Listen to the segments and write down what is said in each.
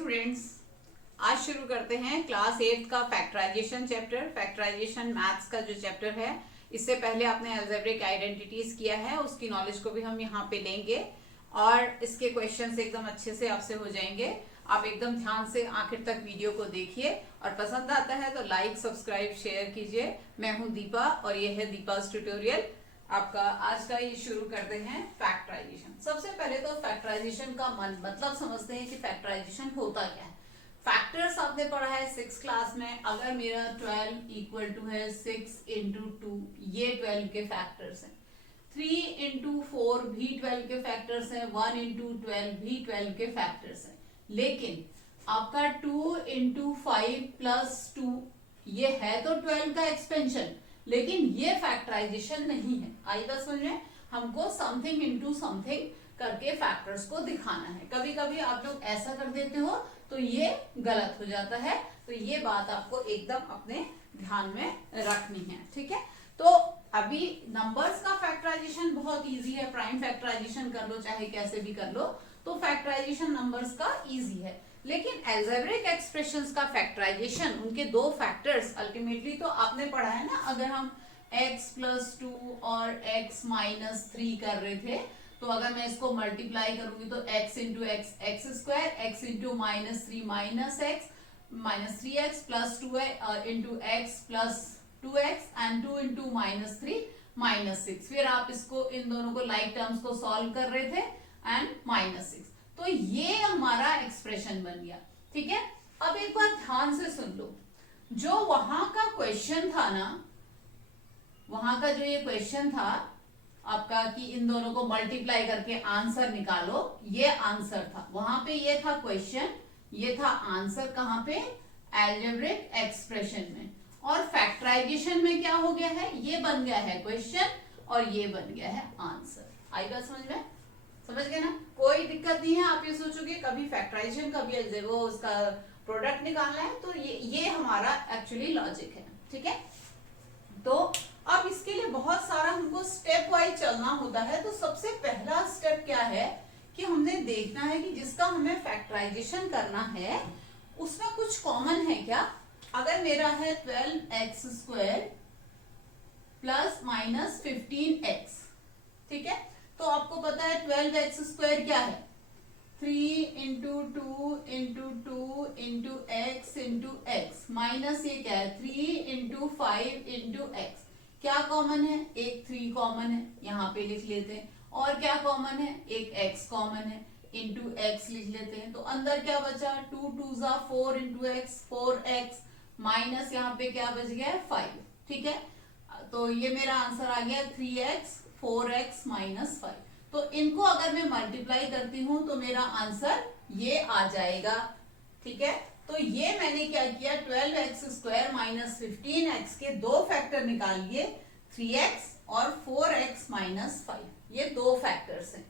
Students, आज शुरू करते हैं क्लास 8 का फैक्टराइजेशन चैप्टर। फैक्टराइजेशन मैथ्स का जो चैप्टर है, इससे पहले आपने अलजेब्रिक आइडेंटिटीज किया है, उसकी नॉलेज को भी हम यहाँ पे लेंगे और इसके क्वेश्चंस एकदम अच्छे से आपसे हो जाएंगे। आप एकदम ध्यान से आखिर तक वीडियो को देखिए और पसंद आता है तो लाइक, सब्सक्राइब, शेयर कीजिए। मैं हूँ दीपा और ये है दीपा's ट्यूटोरियल। आपका आज का ये शुरू करते हैं फैक्टराइजेशन। सबसे पहले तो फैक्टराइजेशन का मतलब समझते हैं कि फैक्टराइजेशन होता क्या है। फैक्टर्स आपने पढ़ा है 6 क्लास में। अगर मेरा 12 इक्वल टू है 6 इंटू 2, ये 12 के फैक्टर्स हैं। 3 इंटू 4 भी 12 के फैक्टर्स हैं। 1 इंटू 12 भी 12 के फैक्टर्स हैं। लेकिन आपका 2 इंटू 5 प्लस 2 ये है तो 12 का एक्सपेंशन, लेकिन ये फैक्टराइजेशन नहीं है। आई बात समझ में? हमको समथिंग इंटू समथिंग करके फैक्टर्स को दिखाना है। कभी कभी आप लोग ऐसा कर देते हो तो ये गलत हो जाता है, तो ये बात आपको एकदम अपने ध्यान में रखनी है, ठीक है। तो अभी नंबर्स का फैक्टराइजेशन बहुत इजी है। प्राइम फैक्टराइजेशन कर लो, चाहे कैसे भी कर लो, तो फैक्टराइजेशन नंबर्स का इजी है। लेकिन अलजेब्रिक एक्सप्रेशंस का फैक्टराइजेशन, उनके दो फैक्टर्स अल्टीमेटली तो आपने पढ़ा है ना। अगर हम x प्लस 2 और x माइनस 3 कर रहे थे, तो अगर मैं इसको मल्टीप्लाई करूंगी तो x into x x square, x into minus 3 minus x minus 3x plus 2 into x plus 2x and 2 into minus 3 minus 6। फिर आप इसको इन दोनों को लाइक टर्म्स को सॉल्व कर रहे थे एंड माइनस 6, तो ये हमारा एक्सप्रेशन बन गया, ठीक है। अब एक बार ध्यान से सुन लो, जो वहां का क्वेश्चन था ना, वहां का जो ये क्वेश्चन था आपका कि इन दोनों को मल्टीप्लाई करके आंसर निकालो, ये आंसर था। वहां पे ये था क्वेश्चन, ये था आंसर। कहां पे? अलजेब्रिक एक्सप्रेशन में। और फैक्टराइजेशन में क्या हो गया है? ये बन गया है क्वेश्चन और ये बन गया है आंसर। आई बात समझ में? समझ गए ना? कोई दिक्कत नहीं है। आप ये सोचोगे कभी फैक्टराइजेशन कभी वो उसका प्रोडक्ट निकालना है, तो ये हमारा एक्चुअली लॉजिक है, ठीक है। तो अब इसके लिए बहुत सारा हमको स्टेप वाइज चलना होता है। तो सबसे पहला स्टेप क्या है कि हमने देखना है कि जिसका हमें फैक्टराइजेशन करना है उसमें कुछ कॉमन है क्या। अगर मेरा है 12x square plus minus 15x, ठीक है, तो आपको पता है 12x स्क्वायर क्या है? 3 into 2 into 2 into x into x minus ये क्या है? 3 इंटू 5 इंटू एक्स। क्या कॉमन है? एक 3 कॉमन है, यहाँ पे लिख लेते हैं। और क्या कॉमन है? एक x कॉमन है, इंटू एक्स लिख लेते हैं। तो अंदर क्या बचा? 2 2 जा 4 इंटू एक्स 4x माइनस यहाँ पे क्या बच गया है? 5, ठीक है। तो ये मेरा आंसर आ गया 3x 4x माइनस 5। तो इनको अगर मैं मल्टीप्लाई करती हूं तो मेरा आंसर ये आ जाएगा, ठीक है। तो ये मैंने क्या किया? 12x स्क्वायर माइनस 15x के दो फैक्टर निकाल लिए, 3x और 4x माइनस 5। ये दो फैक्टर्स हैं,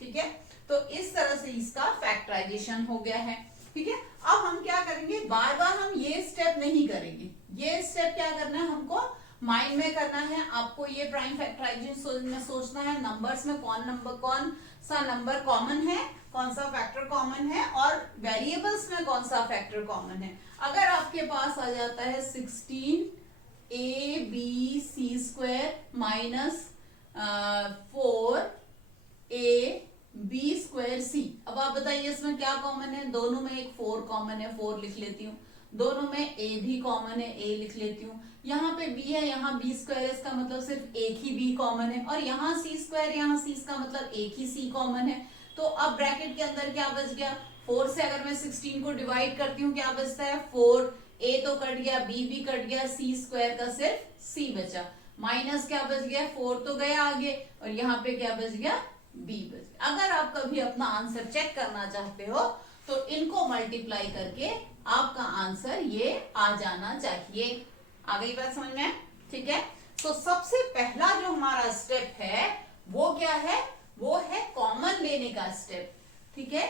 ठीक है। तो इस तरह से इसका फैक्टराइजेशन हो गया है, ठीक है। अब हम क्या करेंगे? बार बार हम ये स्टेप नहीं करेंगे। ये स्टेप क्या करना है हमको? माइंड में करना है आपको। ये प्राइम फैक्टराइजेशन में सोचना है नंबर्स में कौन सा नंबर कॉमन है, कौन सा फैक्टर कॉमन है, और वेरिएबल्स में कौन सा फैक्टर कॉमन है। अगर आपके पास आ जाता है 16ab square minus 4ab square सी, अब आप बताइए इसमें क्या कॉमन है? दोनों में एक 4 कॉमन है, 4 लिख लेती हूँ। दोनों में a भी कॉमन है, a लिख लेती हूँ। यहाँ पे b है, यहाँ b स्क्वायर है, इसका मतलब सिर्फ एक ही b कॉमन है। और यहाँ c स्क्वायर, यहाँ c, इसका मतलब एक ही c कॉमन है। तो अब ब्रैकेट के अंदर क्या बच गया? 4 से अगर मैं 16 को डिवाइड करती हूँ क्या बचता है? 4। a तो कट गया, b भी कट गया, c स्क्वायर का सिर्फ c बचा। माइनस क्या बच गया? 4 तो गया आगे, और यहाँ पे क्या बच गया? b बच गया। अगर आप कभी अपना आंसर चेक करना चाहते हो तो इनको मल्टीप्लाई करके आपका आंसर ये आ जाना चाहिए। आ गई बात समझ में? ठीक है। तो सबसे पहला जो हमारा स्टेप है वो क्या है? वो है कॉमन लेने का स्टेप, ठीक है।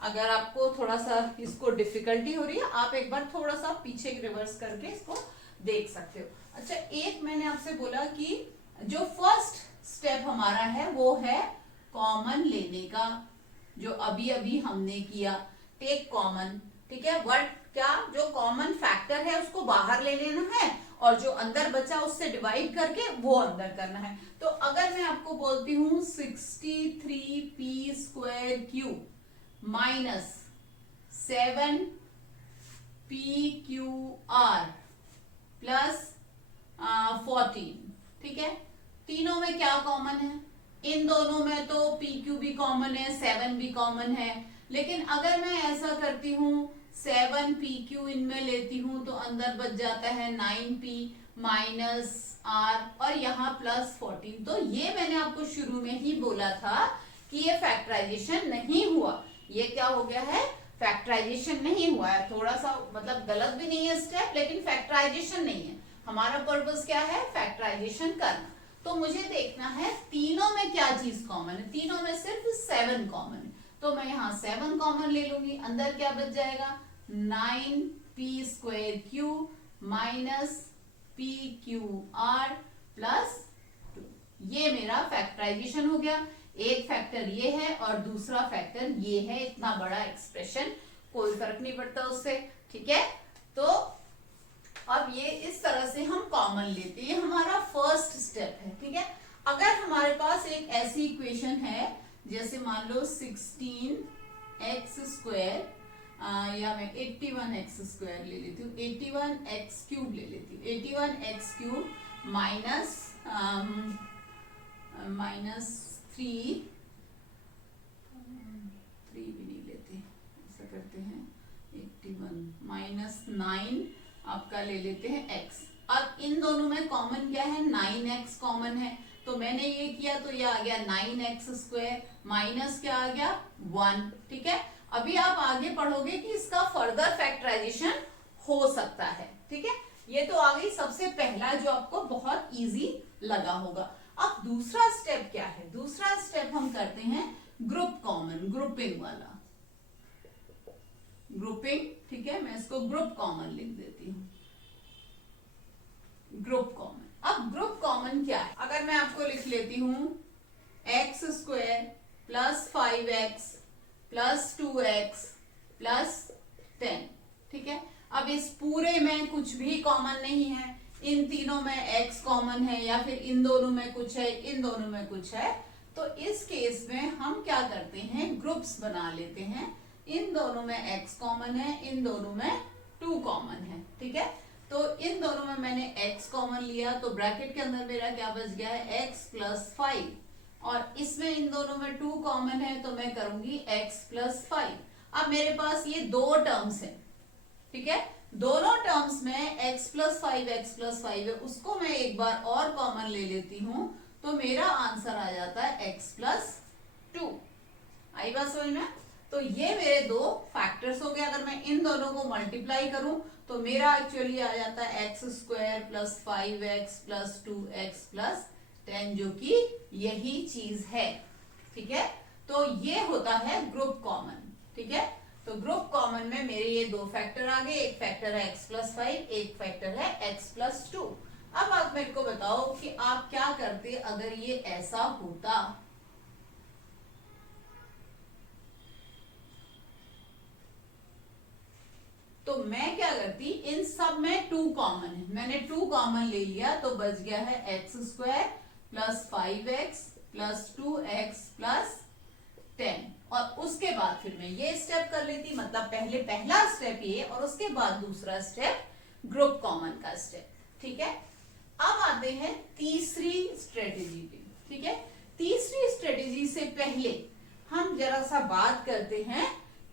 अगर आपको थोड़ा सा इसको डिफिकल्टी हो रही है, आप एक बार थोड़ा सा पीछे रिवर्स करके इसको देख सकते हो। अच्छा, एक मैंने आपसे बोला कि जो फर्स्ट स्टेप हमारा है वो है कॉमन लेने का, जो अभी अभी हमने किया टेक कॉमन, ठीक है, व्हाट क्या जो कॉमन फैक्टर है उसको बाहर ले लेना है और जो अंदर बचा उससे डिवाइड करके वो अंदर करना है। तो अगर मैं आपको बोलती हूं 63p square cube minus 7pqr plus 14, ठीक है, तीनों में क्या कॉमन है? इन दोनों में तो pq भी कॉमन है, 7 भी कॉमन है, लेकिन अगर मैं ऐसा करती हूँ 7pq इनमें लेती हूँ तो अंदर बच जाता है 9p माइनस r और यहाँ प्लस 14। तो ये मैंने आपको शुरू में ही बोला था कि ये फैक्टराइजेशन नहीं हुआ। ये क्या हो गया है? फैक्टराइजेशन नहीं हुआ है। थोड़ा सा मतलब गलत भी नहीं है स्टेप, लेकिन फैक्टराइजेशन नहीं है। हमारा पर्पस क्या है? फैक्टराइजेशन करना। तो मुझे देखना है तीनों में क्या चीज कॉमन है। तीनों में सिर्फ 7 कॉमन है, तो मैं यहाँ 7 कॉमन ले लूंगी। अंदर क्या बच जाएगा? 9p square cube minus pqr plus 2। ये मेरा फैक्टराइजेशन हो गया। एक फैक्टर ये है और दूसरा फैक्टर ये है। इतना बड़ा एक्सप्रेशन, कोई फर्क नहीं पड़ता उससे, ठीक है। तो अब ये इस तरह से हम कॉमन लेते हैं। ये हमारा फर्स्ट स्टेप है, ठीक है। अगर हमारे पास एक ऐसी इक्वेशन है, जैसे मान लो 16x स्क्वायर या मैं 81x स्क्वायर ले लेती हूँ, 81x क्यूब ले लेती हूँ, 81x क्यूब माइनस 3 भी नहीं लेते, ऐसा करते हैं 81 माइनस 9 आपका ले लेते हैं x। अब इन दोनों में कॉमन क्या है? 9x कॉमन है, तो मैंने ये किया तो ये आ गया 9x स्क्वायर माइनस क्या आ गया? 1, ठीक है। अभी आप आगे पढ़ोगे कि इसका फर्दर फैक्टराइजेशन हो सकता है, ठीक है। ये तो आ गई सबसे पहला जो आपको बहुत इजी लगा होगा। अब दूसरा स्टेप क्या है? दूसरा स्टेप हम करते हैं ग्रुप कॉमन, ग्रुपिंग वाला, ग्रुपिंग, ठीक है। मैं इसको ग्रुप कॉमन लिख देती हूँ, ग्रुप कॉमन। अब ग्रुप कॉमन क्या है? अगर मैं आपको लिख लेती हूँ x square plus 5x plus 2x plus 10, ठीक है। अब इस पूरे में कुछ भी कॉमन नहीं है, इन तीनों में x कॉमन है या फिर इन दोनों में कुछ है, इन दोनों में कुछ है, तो इस केस में हम क्या करते हैं? ग्रुप्स बना लेते हैं। इन दोनों में x कॉमन है, इन दोनों में 2 कॉमन है, ठीक है। तो इन दोनों में मैंने x कॉमन लिया, तो ब्रैकेट के अंदर मेरा क्या बच गया है? x प्लस 5, और इसमें इन दोनों में 2 कॉमन है, तो मैं करूंगी x प्लस 5। अब मेरे पास ये दो टर्म्स है, ठीक है। दोनों टर्म्स में x प्लस 5 है, उसको मैं एक बार और कॉमन ले लेती हूं, तो मेरा आंसर आ जाता है x प्लस 2। आई बात समझ में? तो ये मेरे दो फैक्टर्स हो गए। अगर मैं इन दोनों को मल्टीप्लाई करूं तो मेरा एक्चुअली आ जाता है x square plus 5x plus 2x plus 10, जो कि यही चीज है, ठीक है। तो ये होता है ग्रुप कॉमन, ठीक है। तो ग्रुप कॉमन में मेरे ये दो फैक्टर आ गए, एक फैक्टर है x प्लस 5, एक फैक्टर है x प्लस 2। अब आप मेरे को बताओ कि आप क्या करते अगर ये ऐसा होता? तो मैं क्या करती? इन सब में 2 कॉमन है, मैंने 2 कॉमन ले लिया, तो बच गया है x square plus 5x plus 2x plus 10। और उसके बाद फिर मैं ये स्टेप कर लेती, मतलब पहले पहला स्टेप ये और उसके बाद दूसरा स्टेप ग्रुप कॉमन का स्टेप, ठीक है। अब आते हैं तीसरी स्ट्रेटेजी पे, ठीक है। तीसरी स्ट्रेटेजी से पहले हम जरा सा बात करते हैं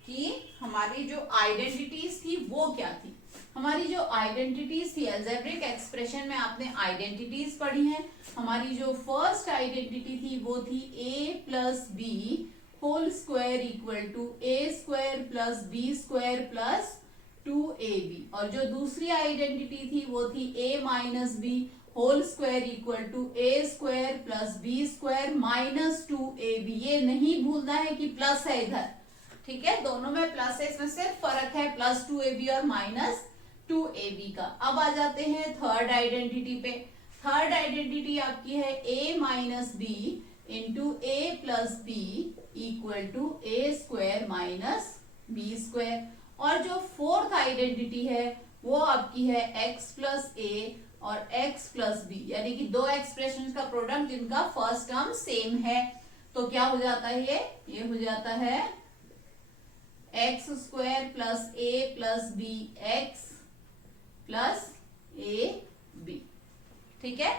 कि हमारी जो आइडेंटिटीज थी वो क्या थी। हमारी जो आइडेंटिटीज थी अलजेब्रिक एक्सप्रेशन में आपने आइडेंटिटीज पढ़ी हैं। हमारी जो फर्स्ट आइडेंटिटी थी वो थी a plus B whole square equal to a square plus B square plus 2ab, और जो दूसरी आइडेंटिटी थी वो थी a minus B whole square equal to a square plus B square minus 2ab। ये नहीं भूलना है कि प्लस है इधर, ठीक है। दोनों में प्लस है, इसमें सिर्फ फर्क है प्लस 2ab और माइनस 2ab का। अब आ जाते हैं थर्ड आइडेंटिटी पे। थर्ड आइडेंटिटी आपकी है a minus b into a plus b equal to a square minus B square. और जो फोर्थ आइडेंटिटी है वो आपकी है एक्स प्लस ए और एक्स प्लस बी, यानी कि दो एक्सप्रेशन का प्रोडक्ट जिनका फर्स्ट टर्म सेम है। तो क्या हो जाता है, ये हो जाता है x square plus a plus b x plus a b. ठीक है,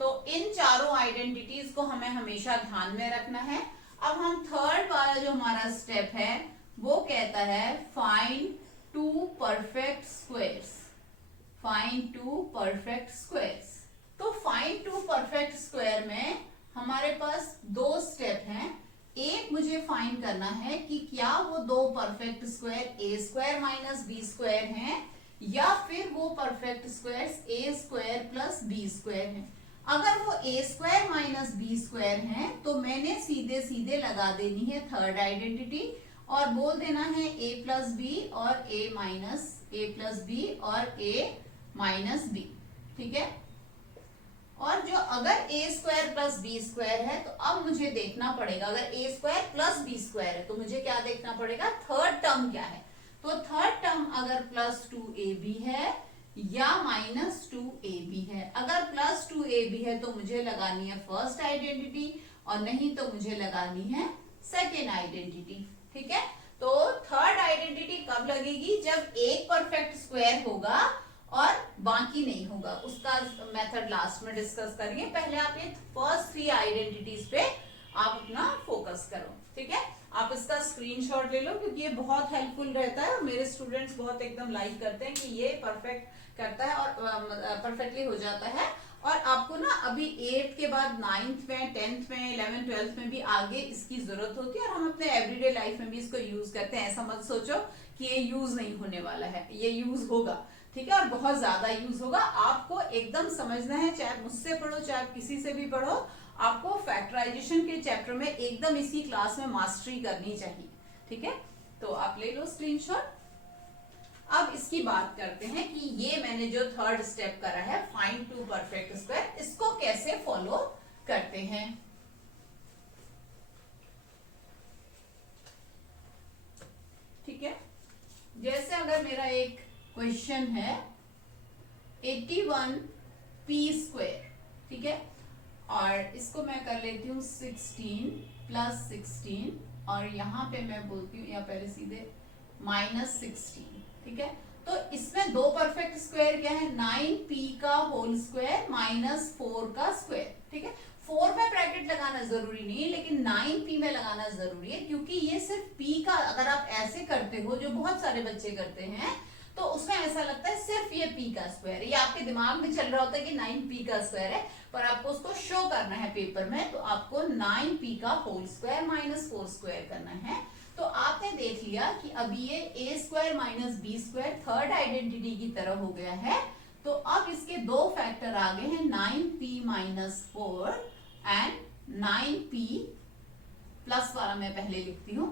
तो इन चारों आइडेंटिटीज को हमें हमेशा ध्यान में रखना है। अब हम थर्ड वाला जो हमारा स्टेप है वो कहता है find two perfect squares. Find two perfect squares. तो फाइंड टू परफेक्ट स्क्वायर में हमारे पास दो स्टेप हैं। एक मुझे फाइंड करना है कि क्या वो दो परफेक्ट स्क्वायर ए स्क्वायर माइनस बी स्क्वायर हैं या फिर वो परफेक्ट स्क्वायर्स ए स्क्वायर प्लस बी स्क्वायर हैं। अगर वो ए स्क्वायर माइनस बी स्क्वायर हैं तो मैंने सीधे सीधे लगा देनी है थर्ड आइडेंटिटी और बोल देना है ए प्लस बी और ए प्लस बी और ए माइनस बी। ठीक है, और जो अगर ए स्क्वायर प्लस बी स्क्वायर है तो अब मुझे देखना पड़ेगा, अगर ए स्क्वायर प्लस बी स्क्वायर है तो मुझे क्या देखना पड़ेगा, थर्ड टर्म क्या है। तो थर्ड टर्म अगर प्लस टू ए बी है या माइनस टू ए बी है। अगर प्लस टू ए बी है तो मुझे लगानी है फर्स्ट आइडेंटिटी और नहीं तो मुझे लगानी है सेकेंड आइडेंटिटी। ठीक है, तो थर्ड आइडेंटिटी कब लगेगी, जब एक परफेक्ट स्क्वायर होगा और बाकी नहीं होगा। उसका मेथड लास्ट में डिस्कस करेंगे, पहले आप ये फर्स्ट थ्री आइडेंटिटीज पे आप अपना फोकस करो। ठीक है, आप इसका स्क्रीनशॉट ले लो क्योंकि ये बहुत हेल्पफुल रहता है और मेरे स्टूडेंट्स बहुत एकदम लाइक करते हैं कि ये परफेक्ट करता है और परफेक्टली हो जाता है। और आपको ना अभी 8th के बाद 9th में 10th में 11th 12th में भी आगे इसकी जरूरत होती है और हम अपने एवरीडे लाइफ में भी इसको यूज करते हैं। ऐसा मत सोचो कि ये यूज नहीं होने वाला है, ये यूज होगा। ठीक है, और बहुत ज्यादा यूज होगा। आपको एकदम समझना है, चाहे मुझसे पढ़ो चाहे किसी से भी पढ़ो, आपको फैक्टराइजेशन के चैप्टर में एकदम इसी क्लास में मास्टरी करनी चाहिए। ठीक है, तो आप ले लो स्क्रीनशॉट। अब इसकी बात करते हैं कि ये मैंने जो थर्ड स्टेप करा है फाइंड टू परफेक्ट स्क्वायर, इसको कैसे फॉलो करते हैं। ठीक है, जैसे अगर मेरा एक क्वेश्चन है 81 पी स्क्वायर। ठीक है, और इसको मैं कर लेती हूँ 16 प्लस 16 और यहाँ पे मैं बोलती हूँ या पहले सीधे माइनस 16। ठीक है, तो इसमें दो परफेक्ट स्क्वायर क्या है, 9p का होल स्क्वायर माइनस 4 का स्क्वायर। ठीक है, 4 में ब्रैकेट लगाना जरूरी नहीं है लेकिन 9p में लगाना जरूरी है क्योंकि ये सिर्फ p का, अगर आप ऐसे करते हो जो बहुत सारे बच्चे करते हैं तो उसमें ऐसा लगता है सिर्फ ये p का स्क्वायर है, ये आपके दिमाग में चल रहा होता है कि 9p का स्क्वायर है, पर आपको उसको शो करना है पेपर में तो आपको 9p का होल स्क्वायर माइनस 4 स्क्वायर करना है। तो आपने देख लिया कि अभी ये A square minus B square third identity की तरह हो गया है। तो अब इसके दो फैक्टर आ गए हैं 9p minus 4 and 9p plus वाला मैं पहले लिखती हूँ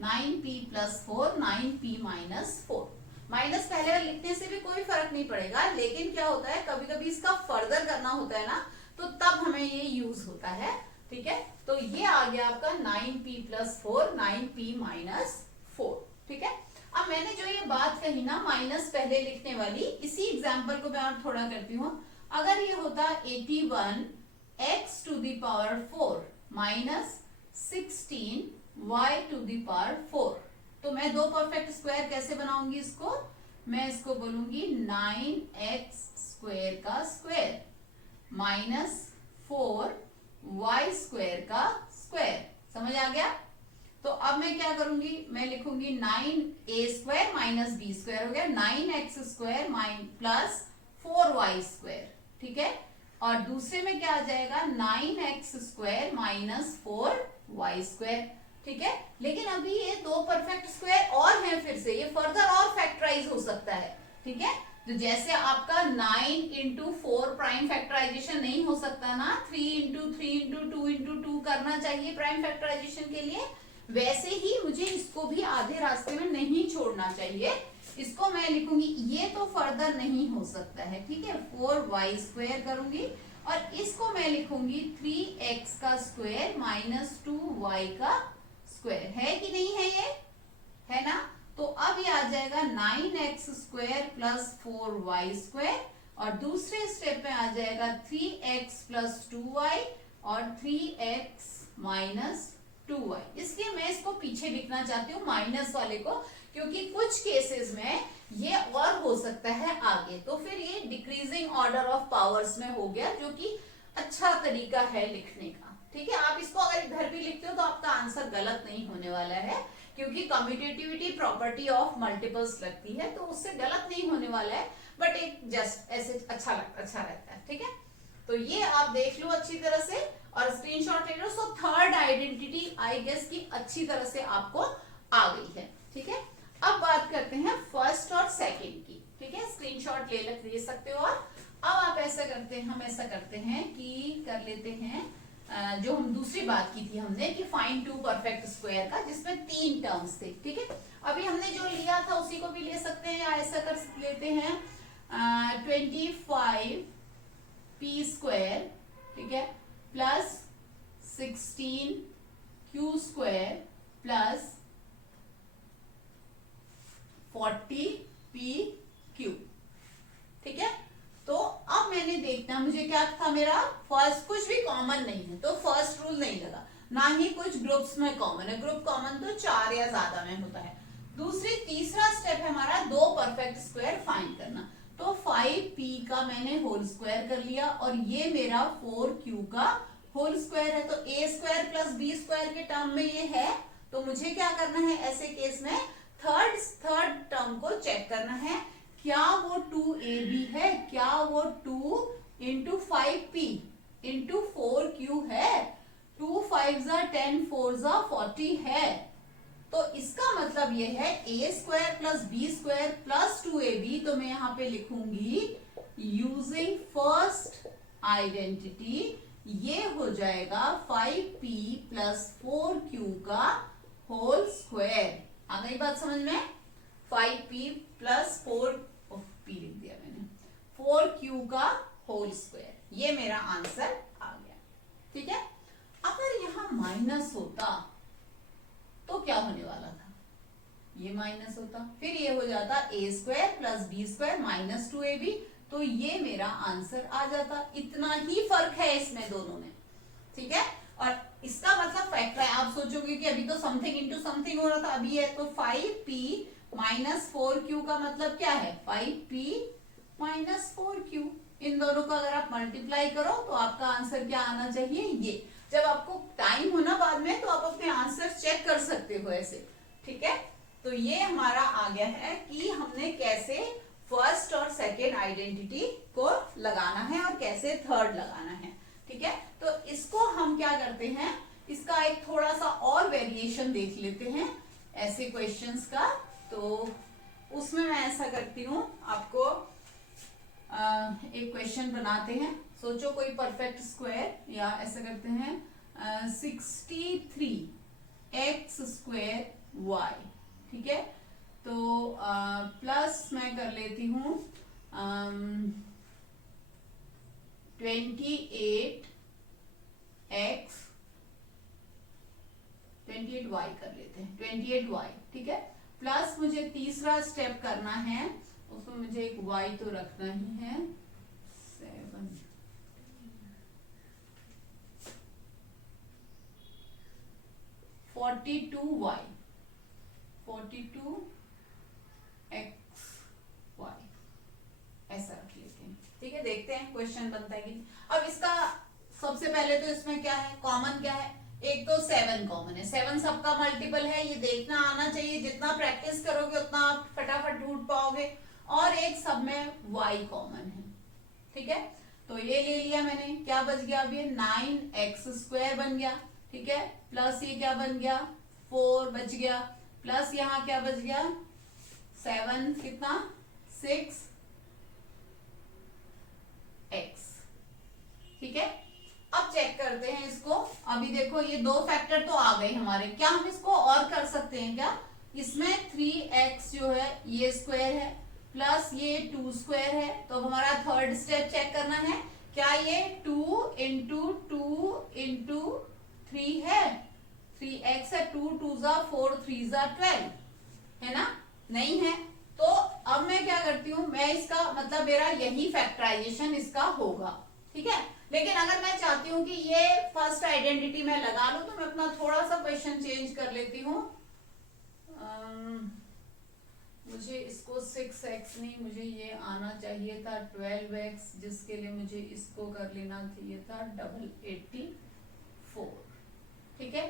9p plus 4 9p minus 4। Minus पहले लिखने से भी कोई फर्क नहीं पड़ेगा, लेकिन क्या होता है कभी कभी इसका फर्दर करना होता है ना, तो तब हमें ये यूज होता है। ठीक है, तो ये आ गया आपका 9p प्लस 4 9p माइनस 4। ठीक है, अब मैंने जो ये बात कही ना माइनस पहले लिखने वाली, इसी एग्जांपल को मैं और थोड़ा करती हूँ। अगर ये होता 81 x to the power 4 minus 16 y to the power 4, तो मैं दो परफेक्ट स्क्वायर कैसे बनाऊंगी इसको, मैं इसको बोलूंगी 9x स्क्वायर का स्क्वायर माइनस 4y स्क्वायर का स्क्वायर। समझ आ गया। तो अब मैं क्या करूंगी, मैं लिखूंगी 9a square minus b square हो गया 9x square plus 4y square. ठीक है, और दूसरे में क्या आ जाएगा 9x square minus 4y square. ठीक है, लेकिन अभी ये दो परफेक्ट स्क्वायर और हैं, फिर से ये फर्दर और फैक्टराइज हो सकता है। ठीक है, तो जैसे आपका 9 इंटू 4 प्राइम फैक्टराइजेशन नहीं हो सकता ना, 3 इंटू 3 इंटू 2 इंटू 2 करना चाहिए प्राइम फैक्टराइजेशन के लिए, वैसे ही मुझे इसको भी आधे रास्ते में नहीं छोड़ना चाहिए। इसको मैं लिखूंगी, ये तो फर्दर नहीं हो सकता है। ठीक है, 4y स्क्वायर करूंगी और इसको मैं लिखूंगी 3x का स्क्वायर माइनस 2y का स्क्वायर। है कि नहीं है, ये है ना। जाएगा 9x² प्लस 4y², और दूसरे स्टेप में आ जाएगा 3x प्लस 2y और 3x माइनस 2y। इसलिए मैं इसको पीछे लिखना चाहती हूँ माइनस वाले को, क्योंकि कुछ केसेस में ये और हो सकता है आगे, तो फिर ये डिक्रीजिंग ऑर्डर ऑफ पावर्स में हो गया, जो कि अच्छा तरीका है लिखने का। ठीक है, आप इसको अगर इधर भी लिखते हो तो आपका आंसर गलत नहीं होने वाला है, क्योंकि कम्यूटेटिविटी प्रॉपर्टी ऑफ मल्टीपल्स लगती है, तो उससे गलत नहीं होने वाला है, बट एक जस्ट ऐसे अच्छा रहता है। ठीक है, तो ये आप देख लो अच्छी तरह से और स्क्रीनशॉट ले लो। So third identity I guess की अच्छी तरह से आपको आ गई है। ठीक है, अब बात करते हैं फर्स्ट और सेकंड की। ठीक है, स्क्रीनशॉट ले सकते हो। और अब आप ऐसा करते हैं, हम ऐसा करते हैं कि कर लेते हैं जो हम दूसरी बात की थी हमने कि फाइंड 2 परफेक्ट स्क्वायर का, जिसमें 3 टर्म्स थे। ठीक है, अभी हमने जो लिया था उसी को भी ले सकते हैं, या ऐसा कर लेते हैं 25p², ठीक है, प्लस 16q² प्लस 40pq। ठीक है, तो अब मैंने देखना, मुझे क्या था, मेरा फर्स्ट कुछ भी कॉमन नहीं है, तो फर्स्ट रूल नहीं लगा, ना ही कुछ ग्रुप्स में कॉमन है। ग्रुप कॉमन तो 4 या ज्यादा में होता है। तीसरा स्टेप है हमारा 2 परफेक्ट स्क्वायर फाइंड करना, तो 5p का मैंने होल स्क्वायर कर लिया, और ये मेरा 4q का होल स्क्वायर है। तो a² प्लस b² के टर्म में ये है, तो मुझे क्या करना है ऐसे केस में, थर्ड टर्म को चेक करना है, क्या वो 2ab है, क्या वो 2 इंटू 5p इंटू 4q है, 2 5 10 4 40 है। तो इसका मतलब ये है a² plus b² plus 2ab, तो मैं यहां पे लिखूंगी यूजिंग फर्स्ट आइडेंटिटी, ये हो जाएगा 5p प्लस 4q का होल स्क्वायर। आ गई बात समझ में? 5p प्लस 4p लिख दिया मैंने, 4q का होल स्क्वायर, ये मेरा आंसर आ गया। ठीक है, अगर यहां माइनस होता तो क्या होने वाला था, ये माइनस होता, फिर ये हो जाता a² plus b² minus 2ab, तो ये मेरा आंसर आ जाता। इतना ही फर्क है इसमें दोनों में। ठीक है, और इसका मतलब फैक्टर है, आप सोचोगे कि अभी तो समथिंग इंटू समथिंग हो रहा था, अभी है तो 5p माइनस 4q का मतलब क्या है, 5p माइनस 4q। इन दोनों को अगर आप मल्टीप्लाई करो तो आपका आंसर क्या आना चाहिए, ये। जब आपको टाइम हो ना बाद में, तो आप अपने आंसर चेक कर सकते हो ऐसे। ठीक है, तो ये हमारा आ गया है कि हमने कैसे फर्स्ट और सेकेंड आइडेंटिटी को लगाना है और कैसे थर्ड लगाना है। ठीक है, तो इसको हम क्या करते हैं, इसका एक थोड़ा सा और वेरिएशन देख लेते हैं ऐसे क्वेश्चंस का। तो उसमें मैं ऐसा करती हूँ, आपको एक क्वेश्चन बनाते हैं। सोचो कोई परफेक्ट स्क्वायर, या ऐसा करते हैं 63x²y। ठीक है, तो प्लस मैं कर लेती हूँ 28y कर लेते हैं, 28y। ठीक है, प्लस मुझे तीसरा स्टेप करना है, उसमें मुझे एक y तो रखना ही है, 7 42y 42xy ऐसा रख लेते हैं। ठीक है, देखते हैं क्वेश्चन बनता है कि नहीं। अब इसका सबसे पहले तो इसमें क्या है, कॉमन क्या है, एक तो 7 कॉमन है, 7 सबका मल्टीपल है, ये देखना आना चाहिए। जितना प्रैक्टिस करोगे उतना आप फटाफट ढूंढ पाओगे। और एक सब में y कॉमन है। ठीक है, तो ये ले लिया मैंने, क्या बच गया, अब ये 9x² बन गया। ठीक है, प्लस ये क्या बन गया, 4 बच गया, प्लस यहाँ क्या बच गया, 7 कितना, 6x। ठीक है, अब चेक करते हैं इसको। अभी देखो ये 2 फैक्टर तो आ गए हमारे, क्या हम इसको और कर सकते हैं क्या, इसमें 3x जो है ये स्क्वायर है, प्लस ये 2² है, तो हमारा थर्ड स्टेप चेक करना है, क्या ये 2 इंटू 2 इंटू 3 है, 3x है, 2 2 4 3 12 है ना, नहीं है। तो अब मैं क्या करती हूँ, मैं इसका मतलब मेरा यही फैक्टराइजेशन इसका होगा, ठीक है। लेकिन अगर मैं चाहती हूँ कि ये फर्स्ट आइडेंटिटी मैं लगा लूं, तो मैं अपना थोड़ा सा क्वेश्चन चेंज कर लेती हूँ। मुझे इसको 6x नहीं, मुझे ये आना चाहिए था 12x, जिसके लिए मुझे इसको कर लेना चाहिए था 84, ठीक है।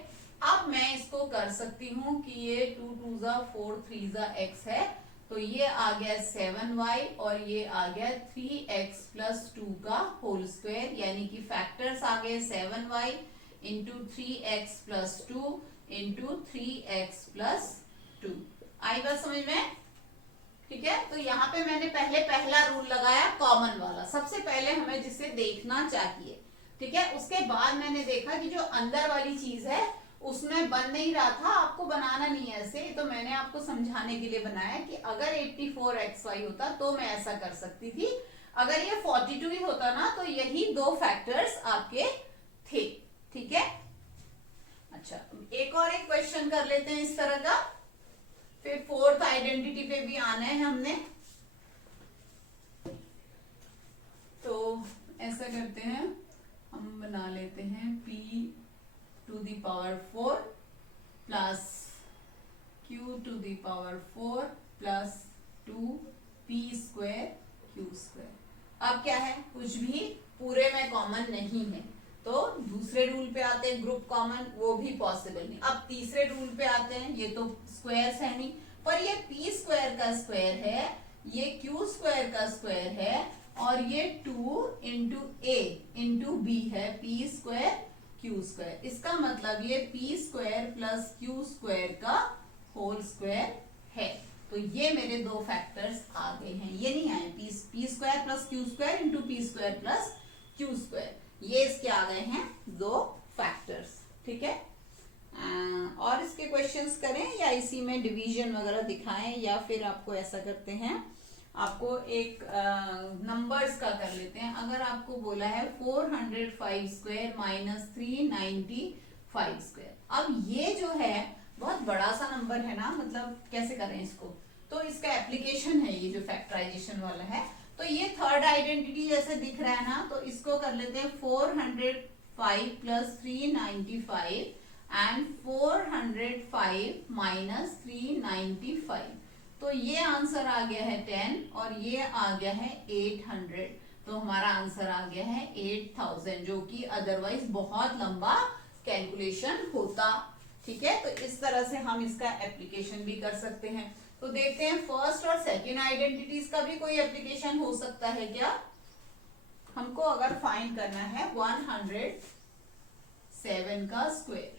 अब मैं इसको कर सकती हूँ कि ये 2 2 जा 4 3 जा x है, तो ये आ गया 7y और ये आ गया 3x प्लस 2 का होल स्क्वायर, यानी कि फैक्टर्स आ गए 7y into 3x plus 2 into 3x plus 2। आई बात समझ में? ठीक है। तो यहाँ पे मैंने पहले पहला रूल लगाया कॉमन वाला, सबसे पहले हमें जिसे देखना चाहिए, ठीक है। उसके बाद मैंने देखा कि जो अंदर वाली चीज है उसमें बन नहीं रहा था, आपको बनाना नहीं है ऐसे, तो मैंने आपको समझाने के लिए बनाया कि अगर 84xy होता तो मैं ऐसा कर सकती थी, अगर ये 42 ही होता ना तो यही दो फैक्टर्स आपके थे, ठीक है। अच्छा, एक और एक क्वेश्चन कर लेते हैं इस तरह का, फिर फोर्थ आइडेंटिटी पे भी आना है हमने। तो ऐसा करते हैं, हम बना लेते हैं p to the power 4 plus q to the power 4 plus 2p square q square. अब क्या है, कुछ भी पूरे में कॉमन नहीं है, तो दूसरे रूल पे आते हैं, ग्रुप कॉमन, वो भी पॉसिबल नहीं। अब तीसरे रूल पे आते हैं, ये तो स्क्वायर्स है नहीं, पर ये p स्क्वायर का स्क्वायर है, ये q स्क्वायर का स्क्वायर है, और ये 2 इंटू a इंटू b है, p स्क्वायर q स्क्वायर। इसका मतलब ये p square plus q square का होल स्क्वायर है। तो ये मेरे दो फैक्टर्स आ गए हैं, ये नहीं आए, p square plus q square into p square plus q square, ये इसके आ गए हैं दो फैक्टर्स, ठीक है। और इसके क्वेश्चंस करें या इसी में डिवीजन वगैरह दिखाएं, या फिर आपको ऐसा करते हैं, आपको एक नंबर्स का कर लेते हैं। अगर आपको बोला है 405 स्क्वायर माइनस 395 स्क्वायर, अब ये जो है बहुत बड़ा सा नंबर है ना, मतलब कैसे करें इसको, तो इसका एप्लीकेशन है ये जो फैक्टराइजेशन वाला है। तो ये थर्ड आइडेंटिटी जैसे दिख रहा है ना, तो इसको कर लेते हैं 405 प्लस 395 एंड 405 माइनस 395, तो ये आंसर आ गया है 10 और ये आ गया है 800, तो हमारा आंसर आ गया है 8000, जो कि अदरवाइज बहुत लंबा कैलकुलेशन होता, ठीक है। तो इस तरह से हम इसका एप्लीकेशन भी कर सकते हैं। तो देखते हैं फर्स्ट और सेकंड आइडेंटिटीज का भी कोई एप्लीकेशन हो सकता है क्या। हमको अगर फाइंड करना है 107 का स्क्वायर,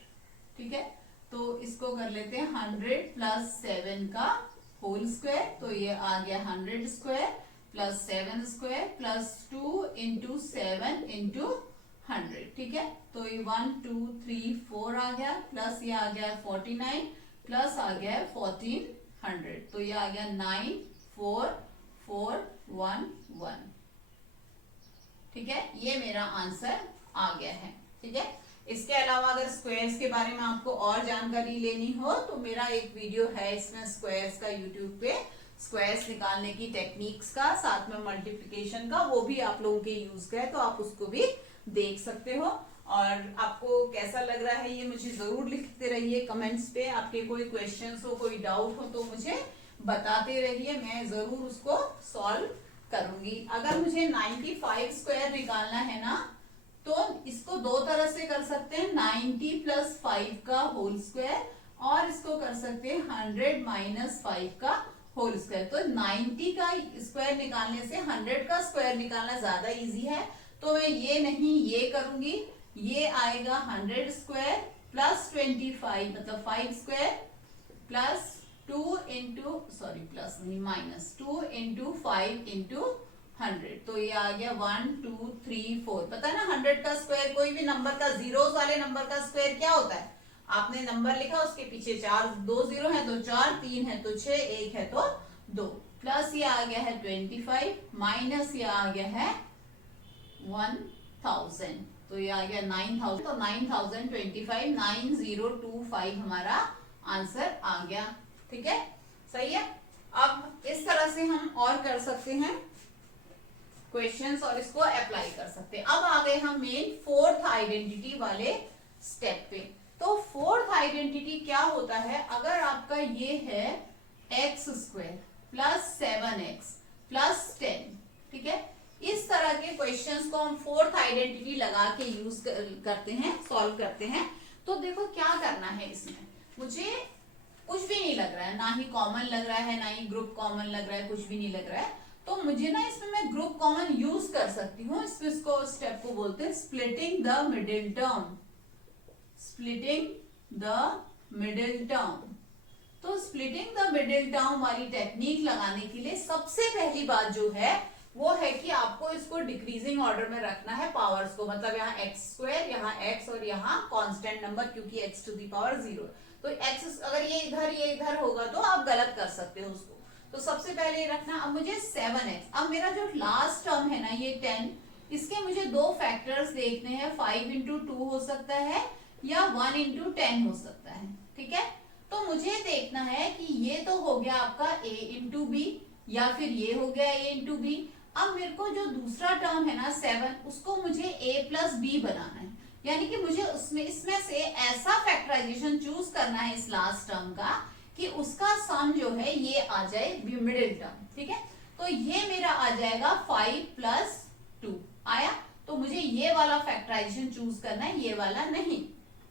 ठीक है, तो इसको कर लेते हैं 100 प्लस 7 का होल स्क्वायर, तो ये आ गया 100 square plus 7 square plus 2 into 7 into 100, ठीक है। तो ये 1 2 3 4 आ गया, प्लस ये आ गया 49 प्लस आ गया 1400, तो ये आ गया 94411, ठीक है। ये मेरा आंसर आ गया है, ठीक है। इसके अलावा अगर स्क्वायर्स के बारे में आपको और जानकारी लेनी हो तो मेरा एक वीडियो है इसमें स्क्वायर्स का, यूट्यूब पे स्क्वायर्स निकालने की टेक्निक्स का, साथ में मल्टीप्लिकेशन का, वो भी आप लोगों के यूज का है, तो आप उसको भी देख सकते हो। और आपको कैसा लग रहा है ये मुझे जरूर लिखते रहिए कमेंट्स पे, आपके कोई क्वेश्चंस हो, कोई डाउट हो तो मुझे बताते रहिए, मैं जरूर उसको सॉल्व करूंगी। अगर मुझे 95 स्क्वायर निकालना है ना, तो इसको दो तरह से कर सकते हैं, 90 प्लस 5 का होल स्क्वायर, और इसको कर सकते हैं 100 माइनस 5 का होल स्क्वायर। तो 90 का स्क्वायर निकालने से 100 का स्क्वायर निकालना ज्यादा इजी है, तो मैं ये नहीं ये करूंगी, ये आएगा 100 स्क्वायर प्लस 25 मतलब 5 square plus 2 into sorry plus नहीं माइनस 2 इंटू 5 इंटू 100, तो ये आ गया 1 2 3 4। पता है ना 100 का स्क्वायर, कोई भी नंबर का जीरोस वाले नंबर का स्क्वायर क्या होता है, आपने नंबर लिखा उसके पीछे 4 2 जीरो है तो 4, 3 है तो 6, 1 है तो 2, प्लस ये आ गया है 25 माइनस ये आ गया है 1000, तो ये आ गया 9000, तो 9025 9025 हमारा आंसर आ गया, ठीक है। सही है। अब इस तरह से हम और कर सकते हैं क्वेश्चंस और इसको अप्लाई कर सकते हैं। अब आ गए हम मेन फोर्थ आइडेंटिटी वाले स्टेप पे। तो फोर्थ आइडेंटिटी क्या होता है, अगर आपका ये है x square plus 7x plus 10, ठीक है, इस तरह के क्वेश्चंस को हम फोर्थ आइडेंटिटी लगा के यूज करते हैं, सॉल्व करते हैं। तो देखो क्या करना है, इसमें मुझे कुछ भी नहीं लग रहा है, ना ही कॉमन लग रहा है, ना ही ग्रुप कॉमन लग रहा है, कुछ भी नहीं लग रहा है। तो मुझे ना इसमें मैं ग्रुप कॉमन यूज कर सकती हूँ। इसको स्टेप को बोलते हैं splitting the middle term, splitting the middle term. तो स्प्लिटिंग द मिडिल टर्म वाली टेक्निक लगाने के लिए सबसे पहली बात जो है वो है कि आपको इसको डिक्रीजिंग ऑर्डर में रखना है पावर्स को, मतलब यहाँ एक्स स्क्वायर, यहाँ एक्स और यहाँ कांस्टेंट नंबर, क्योंकि एक्स टू दी पावर 0। तो एक्स अगर ये इधर होगा तो आप गलत कर सकते हो उसको। तो सबसे पहले ये रखना। अब मुझे 7x, अब मेरा जो लास्ट टर्म है ना ये 10, इसके मुझे दो फैक्टर्स देखने हैं, 5 इंटू 2 हो सकता है या 1 इंटू 10 हो सकता है, ठीक है। तो मुझे देखना है कि ये तो हो गया आपका a इंटू बी या फिर ये हो गया a इंटू बी। अब मेरे को जो दूसरा टर्म है ना 7, उसको मुझे a प्लस बी बनाना है, यानी कि मुझे इसमें से ऐसा फैक्टराइजेशन चूज करना है इस लास्ट टर्म का कि उसका सम जो है ये आ जाए मिडिल टर्म, ठीक है। तो ये मेरा आ जाएगा 5 प्लस 2 आया। तो मुझे ये वाला फैक्टराइजेशन चूज करना है, ये वाला नहीं,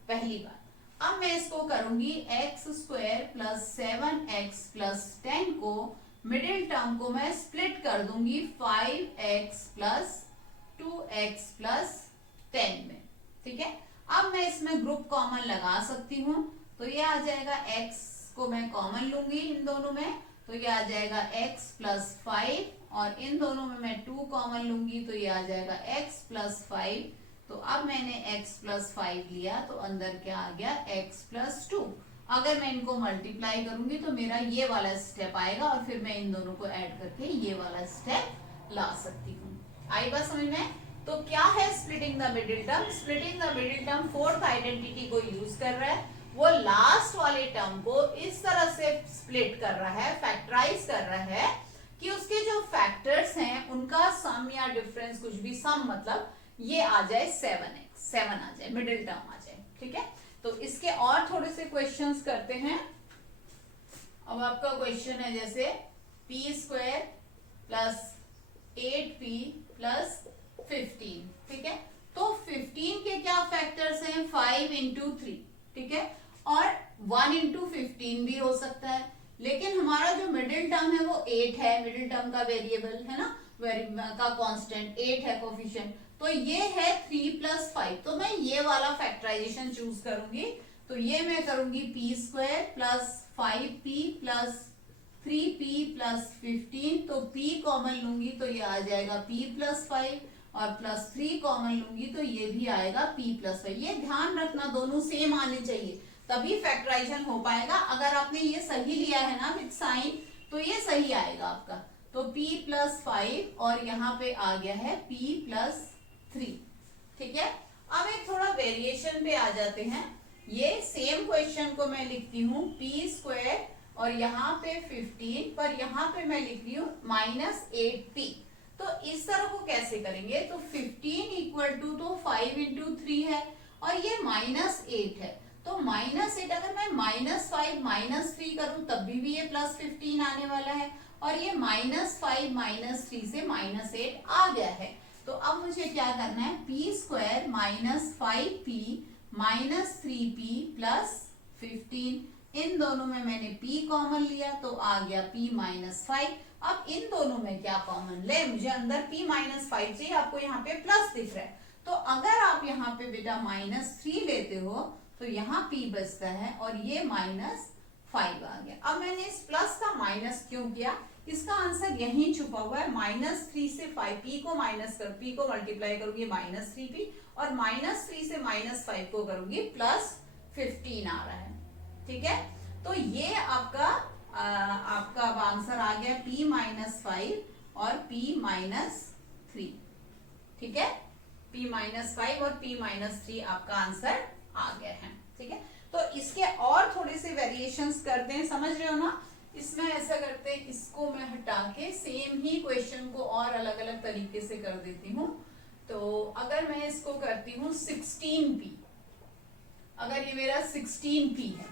पहली बात। अब मैं इसको करूंगी x square plus 7x plus 10 को, मिडिल टर्म को मैं स्प्लिट कर दूंगी 5x प्लस 2x प्लस 10 में, ठीक है। अब मैं इसमें ग्रुप कॉमन लगा सकती हूँ, तो ये आ जाएगा x को मैं कॉमन लूंगी इन दोनों में, तो ये आ जाएगा x प्लस 5, और इन दोनों में मैं 2 कॉमन लूंगी तो ये आ जाएगा x प्लस 5। तो अब मैंने x प्लस 5 लिया तो अंदर क्या आ गया x प्लस 2। अगर मैं इनको मल्टीप्लाई करूंगी तो मेरा ये वाला स्टेप आएगा और फिर मैं इन दोनों को ऐड करके ये वाला स्टेप ला सकती हूँ। आई बात समझ में? तो क्या है splitting the middle term? Splitting the middle term fourth identity को यूज कर रहा है, वो लास्ट वाले टर्म को इस तरह से स्प्लिट कर रहा है, फैक्टराइज कर रहा है कि उसके जो फैक्टर्स हैं उनका सम या डिफरेंस, कुछ भी सम मतलब ये आ जाए 7x, 7 आ जाए, मिडिल टर्म आ जाए, ठीक है। तो इसके और थोड़े से क्वेश्चंस करते हैं। अब आपका क्वेश्चन है जैसे p square plus 8p plus 15, ठीक है। तो 15 के क्या फैक्टर्स हैं? 5 इंटू 3, ठीक है, और 1 इंटू 15 भी हो सकता है, लेकिन हमारा जो मिडिल टर्म है वो 8 है, मिडिल टर्म का वेरिएबल है ना, का कांस्टेंट 8 है कोफिशिएंट, तो ये है 3 प्लस 5। तो मैं ये वाला फैक्टराइजेशन चूज करूंगी, तो ये मैं करूंगी p square plus 5p plus 3p plus 15, तो p कॉमन लूंगी तो ये आ जाएगा p प्लस 5, और प्लस 3 कॉमन लूंगी तो ये भी आएगा p प्लस 5। ये ध्यान रखना दोनों सेम आने चाहिए तभी फैक्टराइजेशन हो पाएगा। अगर आपने ये सही लिया है ना विद साइन तो ये सही आएगा आपका। तो p प्लस 5 और यहाँ पे आ गया है p प्लस 3, ठीक है। अब एक थोड़ा वेरिएशन पे आ जाते हैं। ये सेम क्वेश्चन को मैं लिखती हूँ p स्क्वायर और यहाँ पे 15, पर यहाँ पे मैं लिख रही हूँ -8p। तो इस तरह को कैसे करेंगे? तो 15 इक्वल टू तो 5 इंटू 3 है और ये -8 है, तो -8 अगर मैं -5 -3 करूं तब भी ये +15 आने वाला है, और ये -5 -3 से -8 आ गया है। तो अब मुझे क्या करना है? p square -5p -3p plus 15, इन दोनों में मैंने p कॉमन लिया तो आ गया p -5। अब इन दोनों में क्या कॉमन ले? मुझे अंदर p -5 चाहिए, आपको यहाँ पे प्लस दिख रहा है, तो अगर आप यहाँ पे बेटा -3 लेते हो तो यहाँ p बचता है और ये -5 आ गया। अब मैंने इस प्लस का माइनस क्यों किया? इसका आंसर यहीं छुपा हुआ है। -3 से 5p को माइनस कर, p को मल्टीप्लाई करूंगी -3p, और -3 से -5 को करूंगी +15 आ रहा है, ठीक है। तो ये आपका अब आंसर आ गया p -5 और p -3, ठीक है। p -5 और p -3 आपका आंसर आ गया है, ठीक है। तो इसके और थोड़े से वेरिएशंस करते हैं, समझ रहे हो ना? इसमें ऐसा करते हैं, इसको मैं हटा के सेम ही क्वेश्चन को और अलग अलग तरीके से कर देती हूँ। तो अगर मैं इसको करती हूँ 16p, अगर ये मेरा 16p है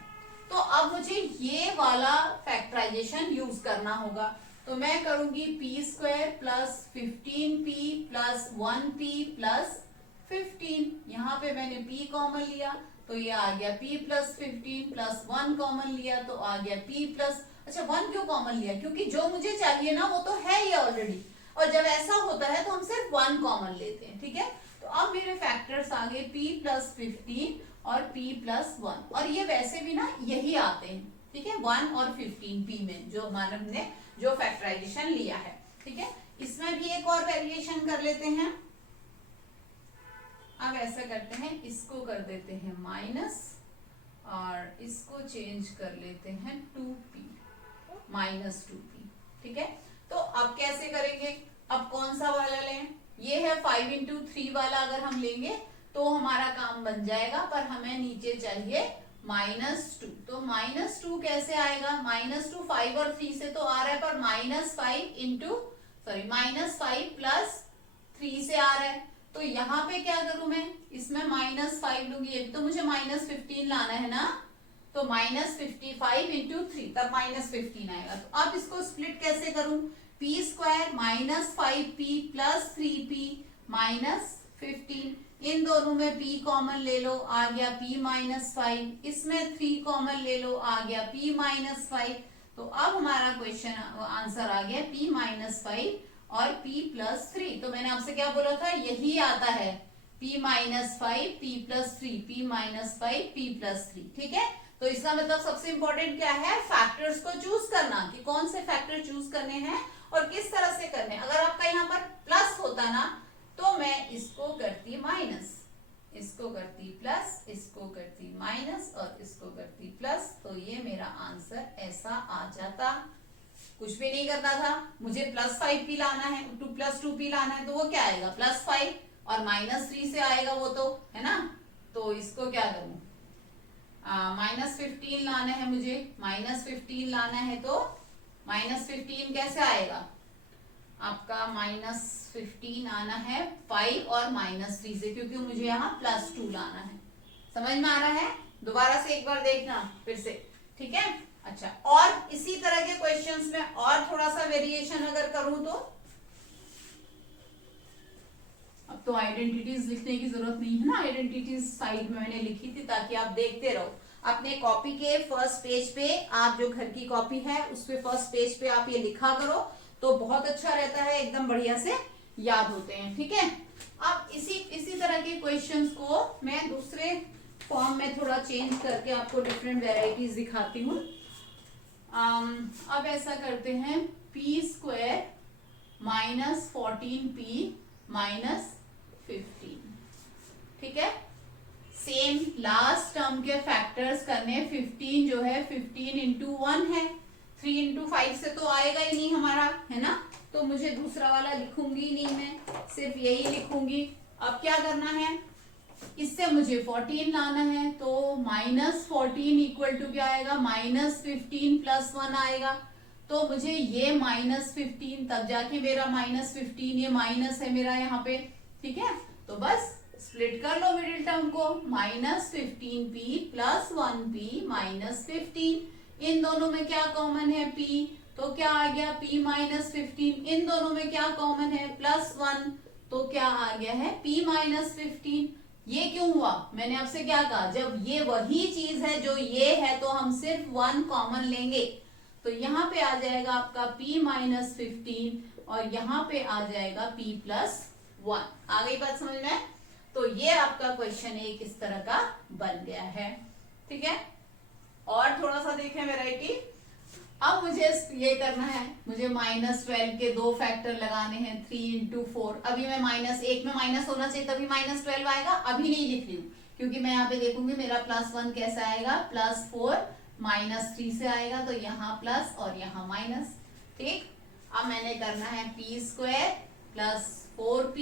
तो अब मुझे ये वाला फैक्टराइजेशन यूज करना होगा। तो मैं करूंगी p square plus 15p plus 1p plus 15। यहाँ पे मैंने p कॉमन लिया तो ये आ गया p प्लस 15 प्लस 1 कॉमन लिया तो आ गया p प्लस, अच्छा 1 क्यों कॉमन लिया, क्योंकि जो मुझे चाहिए ना वो तो है ही ऑलरेडी, और जब ऐसा होता है तो हम सिर्फ 1 कॉमन लेते हैं। ठीक है, तो अब मेरे फैक्टर्स आ गए p प्लस 15 और p प्लस 1, और ये वैसे भी ना यही आते हैं। ठीक है, 1 और 15p में जो मानव ने जो फैक्टराइजेशन लिया है। ठीक है, इसमें भी एक और वेरिएशन कर लेते हैं। अब ऐसा करते हैं, इसको कर देते हैं माइनस और इसको चेंज कर लेते हैं 2p माइनस 2p। ठीक है, तो अब कैसे करेंगे, अब कौन सा वाला लें, ये है 5 इंटू 3 वाला, अगर हम लेंगे तो हमारा काम बन जाएगा, पर हमें नीचे चाहिए -2। तो -2 कैसे आएगा, -2 5 और 3 से तो आ रहा है, पर -5 प्लस 3 से आ रहा है। तो यहाँ पे क्या करूं मैं, इसमें -5 लूंगी, ये तो मुझे -15 लाना है ना, तो -55 इंटू 3 तब -15 आएगा। तो अब इसको स्प्लिट कैसे करूं, p square -5p plus 3p -15, इन दोनों में p कॉमन ले लो, आ गया p -5, इसमें 3 कॉमन ले लो, आ गया p -5। तो अब हमारा क्वेश्चन आंसर आ गया p -5 और p प्लस 3। तो मैंने आपसे क्या बोला था, यही आता है p -5 p plus 3, p -5 p plus 3। ठीक है, तो इसका मतलब सबसे इंपॉर्टेंट क्या है, फैक्टर्स को चूज करना कि कौन से फैक्टर चूज करने हैं और किस तरह से करने हैं। अगर आपका यहाँ पर प्लस होता ना तो मैं इसको करती माइनस, इसको करती प्लस, इसको करती माइनस और इसको करती प्लस, तो ये मेरा आंसर ऐसा आ जाता। कुछ भी नहीं करना था, मुझे +5p लाना है, +2p लाना है, तो वो क्या आएगा +5 और -3 से आएगा वो तो, है ना। तो इसको क्या करूं, -15 लाना है मुझे, -15 लाना है तो -15 कैसे आएगा आपका, -15 आना है 5 और -3 से, क्योंकि मुझे यहाँ +2 लाना है। समझ में आ रहा है, दोबारा से एक बार देखना फिर से। ठीक है, अच्छा, और इसी तरह के क्वेश्चंस में और थोड़ा सा वेरिएशन अगर करूं तो, अब तो आइडेंटिटीज लिखने की जरूरत नहीं है ना, आइडेंटिटीज साइड में मैंने लिखी थी ताकि आप देखते रहो अपने कॉपी के फर्स्ट पेज पे। आप जो घर की कॉपी है उस पे फर्स्ट पेज पे आप ये लिखा करो तो बहुत अच्छा रहता है, एकदम बढ़िया से याद होते हैं। ठीक है, अब इसी तरह के क्वेश्चंस को मैं दूसरे फॉर्म में थोड़ा चेंज करके आपको डिफरेंट वेराइटीज दिखाती हूँ। अब ऐसा करते हैं, p स्क्वायर -14p -15। ठीक है, सेम लास्ट टर्म के फैक्टर्स करने, 15 जो है 15 इंटू 1 है, 3 इंटू 5 से तो आएगा ही नहीं हमारा, है ना, तो मुझे दूसरा वाला लिखूंगी नहीं, मैं सिर्फ यही लिखूंगी। अब क्या करना है, इससे मुझे 14 लाना है, तो -14 इक्वल टू क्या आएगा, -15 प्लस 1 आएगा। तो मुझे ये -15 तब जाके मेरा -15, ये माइनस है मेरा यहाँ पे। ठीक है, तो बस स्प्लिट कर लो मिडिल टर्म को, -15p प्लस 1p -15, इन दोनों में क्या कॉमन है p, तो क्या आ गया p -15, इन दोनों में क्या कॉमन है +1, तो क्या आ गया है p -15। ये क्यों हुआ, मैंने आपसे क्या कहा, जब ये वही चीज है जो ये है तो हम सिर्फ 1 कॉमन लेंगे, तो यहाँ पे आ जाएगा आपका p -15 और यहाँ पे आ जाएगा p +1। आ गई बात समझ में, तो ये आपका क्वेश्चन एक इस तरह का बन गया है। ठीक है, और थोड़ा सा देखें वैरायटी। अब मुझे ये करना है, मुझे -12 के 2 फैक्टर लगाने हैं, 3 इंटू 4। अभी मैं -1 में माइनस होना चाहिए तभी -12 आएगा, अभी नहीं लिख रही हूँ क्योंकि मैं यहाँ पे देखूंगी मेरा +1 कैसा आएगा, +4 -3 से आएगा, तो यहाँ प्लस और यहाँ माइनस। ठीक, अब मैंने करना है p square plus 4p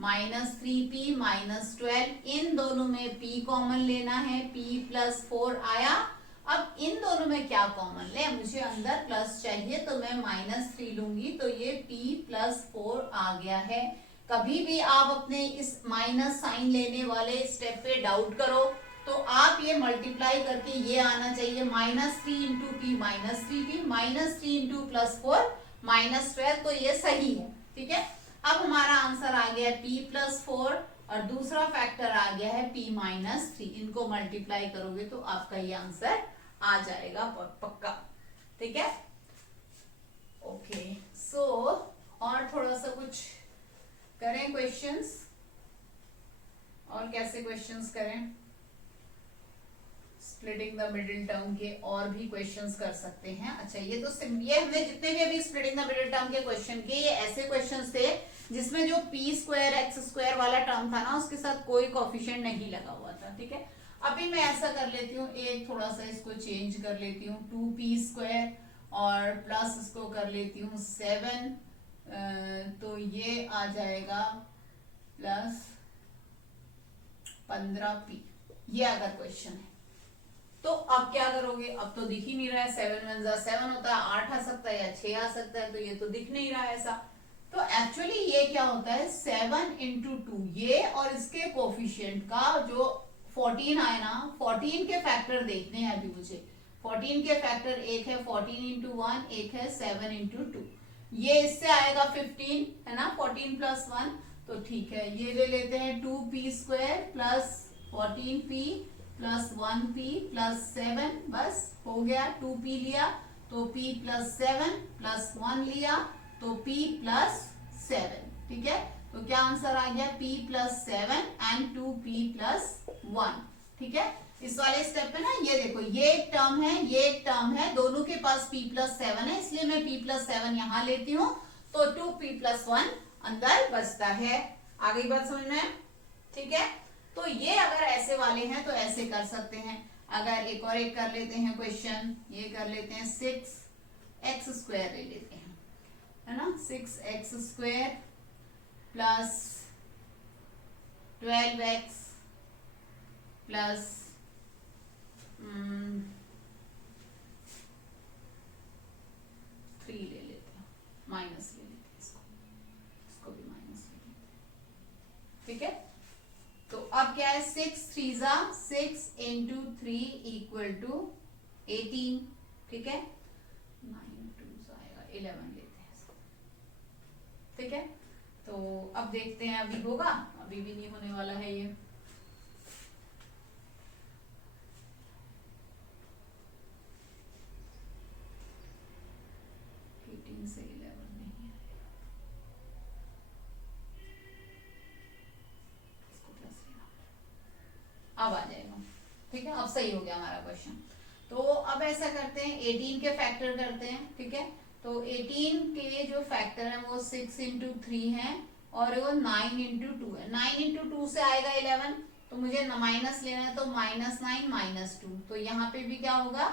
-3p -12, इन दोनों में p कॉमन लेना है, p +4 आया अब इन दोनों में क्या कॉमन ले, मुझे अंदर प्लस चाहिए तो मैं -3 लूंगी, तो ये p+4 आ गया है। कभी भी आप अपने इस माइनस साइन लेने वाले स्टेप पे डाउट करो तो आप ये मल्टीप्लाई करके ये आना चाहिए -3 इंटू पी -3p, -3 इंटू +4 -12, तो ये सही है। ठीक है, अब हमारा आंसर आ गया p+4 और दूसरा फैक्टर आ गया है p-3। इनको मल्टीप्लाई करोगे तो आपका ये आंसर आ जाएगा पक्का। ठीक है, ओके। सो और थोड़ा सा कुछ करें क्वेश्चंस, और कैसे क्वेश्चंस करें, स्प्लिटिंग द मिडिल टर्म के और भी क्वेश्चंस कर सकते हैं। अच्छा, ये तो ये हमने जितने भी अभी स्प्लिटिंग द मिडिल टर्म के क्वेश्चन किए, ये ऐसे क्वेश्चंस थे जिसमें जो p² वाला टर्म था ना, उसके साथ कोई कोफिशिएंट नहीं लगा हुआ था। ठीक है, अभी मैं ऐसा कर लेती हूँ, एक थोड़ा सा इसको चेंज कर लेती हूँ, 2p² और प्लस इसको कर लेती हूँ 7, तो ये आ जाएगा प्लस 15p। ये अगर क्वेश्चन है तो अब क्या करोगे, अब तो दिख ही नहीं रहा है, 7 1 7 होता है, 8 आ सकता है या 6 आ सकता है, तो ये तो दिख नहीं रहा है ऐसा। तो एक्चुअली ये क्या होता है, 7 इंटू 2, ये और इसके कोफिशिएंट का जो 14 आए ना, 14 के फैक्टर देखने हैं अभी मुझे। 14 के फैक्टर, एक है 14 इंटू 1, एक है 7 इंटू 2। ये इससे आएगा 15 है ना, 14 प्लस 1, तो ठीक है, ये ले लेते हैं 2p² plus 14p plus 1p plus 7, बस हो गया। 2p लिया तो p प्लस 7 प्लस 1 लिया तो p प्लस 7। ठीक है, तो क्या आंसर आ गया, p plus 7 and 2p plus 1। ठीक है, इस वाले स्टेप पे ना ये देखो, ये एक टर्म है, ये एक टर्म है, दोनों के पास p प्लस 7 है, इसलिए मैं p प्लस 7 यहां लेती हूँ, तो 2p प्लस 1 अंदर बचता है। आ गई बात समझ में? ठीक है, तो ये अगर ऐसे वाले हैं तो ऐसे कर सकते हैं। अगर एक और एक कर लेते हैं क्वेश्चन, ये कर लेते हैं 6x² ले लेते हैं, है ना, 6x² प्लस 12x प्लस 3 ले लेते हैं, माइनस ले लेते हैं, इसको भी माइनस ले लेते हैं। ठीक है, तो अब क्या है, 6 3 6 इंटू 3 इक्वल टू 18। ठीक है, 9 2 आएगा 11 लेते हैं। ठीक है, तो अब देखते हैं अभी होगा, अभी भी नहीं होने वाला है ये। से 11 नहीं आएगा, इसको प्लस लेना, अब आ जाएगा। ठीक है, अब सही हो गया हमारा क्वेश्चन। तो अब ऐसा करते हैं, 18 के फैक्टर करते हैं। ठीक है, तो 18 के जो फैक्टर है वो 6 इंटू 3 है और वो 9 इंटू 2 है। 9 इंटू 2 से आएगा 11, तो मुझे माइनस लेना है, तो -9 -2, तो यहाँ पे भी क्या होगा,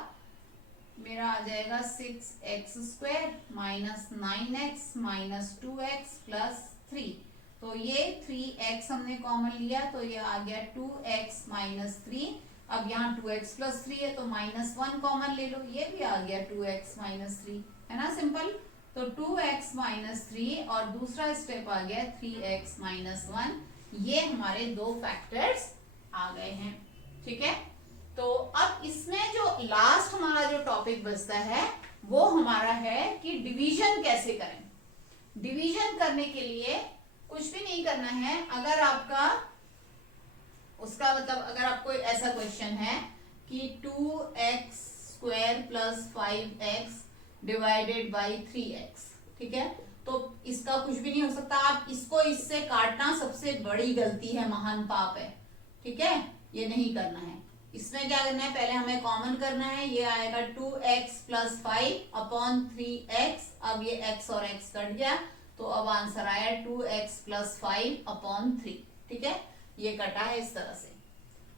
मेरा आ जाएगा 6x² minus 9x minus 2x plus 3, तो ये 3x हमने कॉमन लिया, तो ये आ गया 2x माइनस 3। अब यहाँ 2x प्लस 3 है तो -1 कॉमन ले लो, ये भी आ गया 2x माइनस 3, है ना, सिंपल। तो 2x माइनस 3 और दूसरा स्टेप आ गया 3x माइनस 1, ये हमारे दो फैक्टर्स आ गए हैं। ठीक है, तो अब इसमें जो लास्ट हमारा जो टॉपिक बचता है वो हमारा है कि डिवीजन कैसे करें। डिवीजन करने के लिए कुछ भी नहीं करना है, अगर आपका उसका मतलब अगर आपको ऐसा क्वेश्चन है कि 2x² plus 5x divided by 3x, ठीक है, तो इसका कुछ भी नहीं हो सकता, आप इसको इससे काटना सबसे बड़ी गलती है, महान पाप है। ठीक है, ये नहीं करना है। इसमें क्या करना है, पहले हमें कॉमन करना है, ये आएगा 2x प्लस 5 अपॉन 3x, अब ये x और x कट गया, तो अब आंसर आया 2x प्लस 5 अपॉन 3। ठीक है, ये कटा है इस तरह से।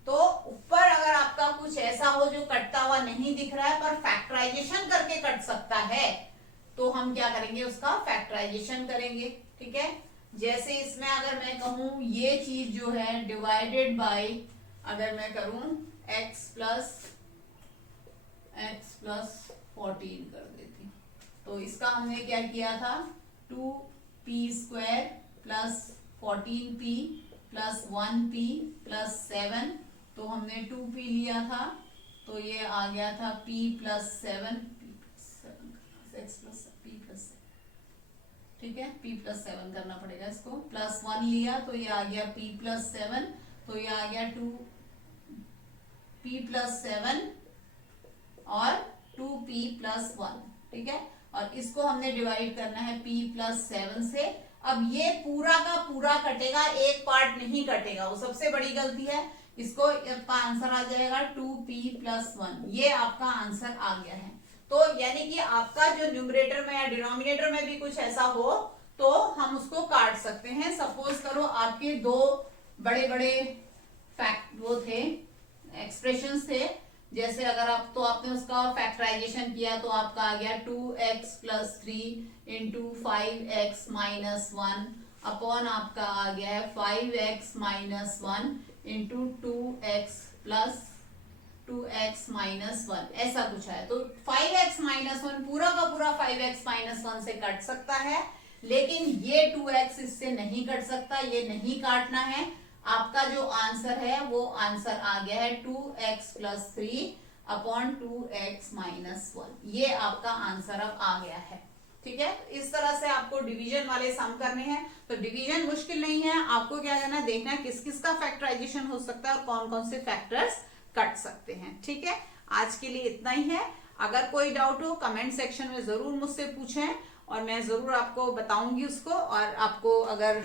तो ऊपर अगर आपका कुछ ऐसा हो जो कटता हुआ नहीं दिख रहा है पर फैक्टराइजेशन करके कट सकता है, तो हम क्या करेंगे, उसका फैक्टराइजेशन करेंगे। ठीक है, जैसे इसमें अगर मैं कहूं ये चीज जो है डिवाइडेड बाय, अगर मैं करूं x प्लस x प्लस 14 कर देती हूँ। तो इसका हमने क्या किया था, 2p² plus 14p plus 1p plus 7, तो हमने 2p लिया था, तो ये आ गया था p plus 7, x plus p plus 7, ठीक है, p प्लस 7 करना पड़ेगा इसको, प्लस 1 लिया तो ये आ गया p प्लस 7, तो ये आ गया 2p प्लस 7 और 2p प्लस 1, ठीक है। और इसको हमने डिवाइड करना है p प्लस 7 से। अब ये पूरा का पूरा कटेगा, एक पार्ट नहीं कटेगा, वो सबसे बड़ी गलती है। इसको आपका आंसर आ जाएगा 2p प्लस 1, ये आपका आंसर आ गया है। तो यानी कि आपका जो न्यूमरेटर में या डिनोमिनेटर में भी कुछ ऐसा हो तो हम उसको काट सकते हैं। सपोज करो आपके दो बड़े बड़े फैक्ट वो थे, एक्सप्रेशंस थे, जैसे अगर आप तो आपने उसका फैक्टराइजेशन किया तो आपका आ गया 2x plus 3 into 5x minus 1 upon आपका आ गया है 5x minus 1 into 2x plus 2x minus 1, ऐसा कुछ है। तो 5x माइनस 1 पूरा का पूरा 5x माइनस 1 से कट सकता है, लेकिन ये 2x इससे नहीं कट सकता, ये नहीं काटना है। आपका जो आंसर है वो आंसर आ गया है 2x plus 3 upon 2x minus 1, ये आपका आंसर अब आ गया है, ठीक है। इस तरह से आपको डिवीजन वाले सम करने हैं। तो डिवीजन मुश्किल नहीं है, आपको क्या करना है, देखना है किस किस का फैक्टराइजेशन हो सकता है और कौन कौन से फैक्टर्स कट सकते हैं, ठीक है। आज के लिए इतना ही है। अगर कोई डाउट हो कमेंट सेक्शन में जरूर मुझसे पूछें और मैं जरूर आपको बताऊंगी उसको। और आपको अगर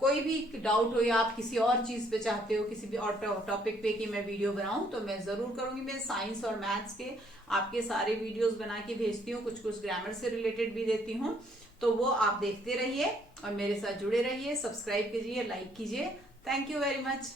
कोई भी डाउट हो या आप किसी और चीज पे चाहते हो, किसी भी और टॉपिक पे कि मैं वीडियो बनाऊं, तो मैं जरूर करूंगी। मैं साइंस और मैथ्स के आपके सारे वीडियोस बना के भेजती हूँ, कुछ कुछ ग्रामर से रिलेटेड भी देती हूँ, तो वो आप देखते रहिए और मेरे साथ जुड़े रहिए। सब्सक्राइब कीजिए, लाइक कीजिए। Thank you very much.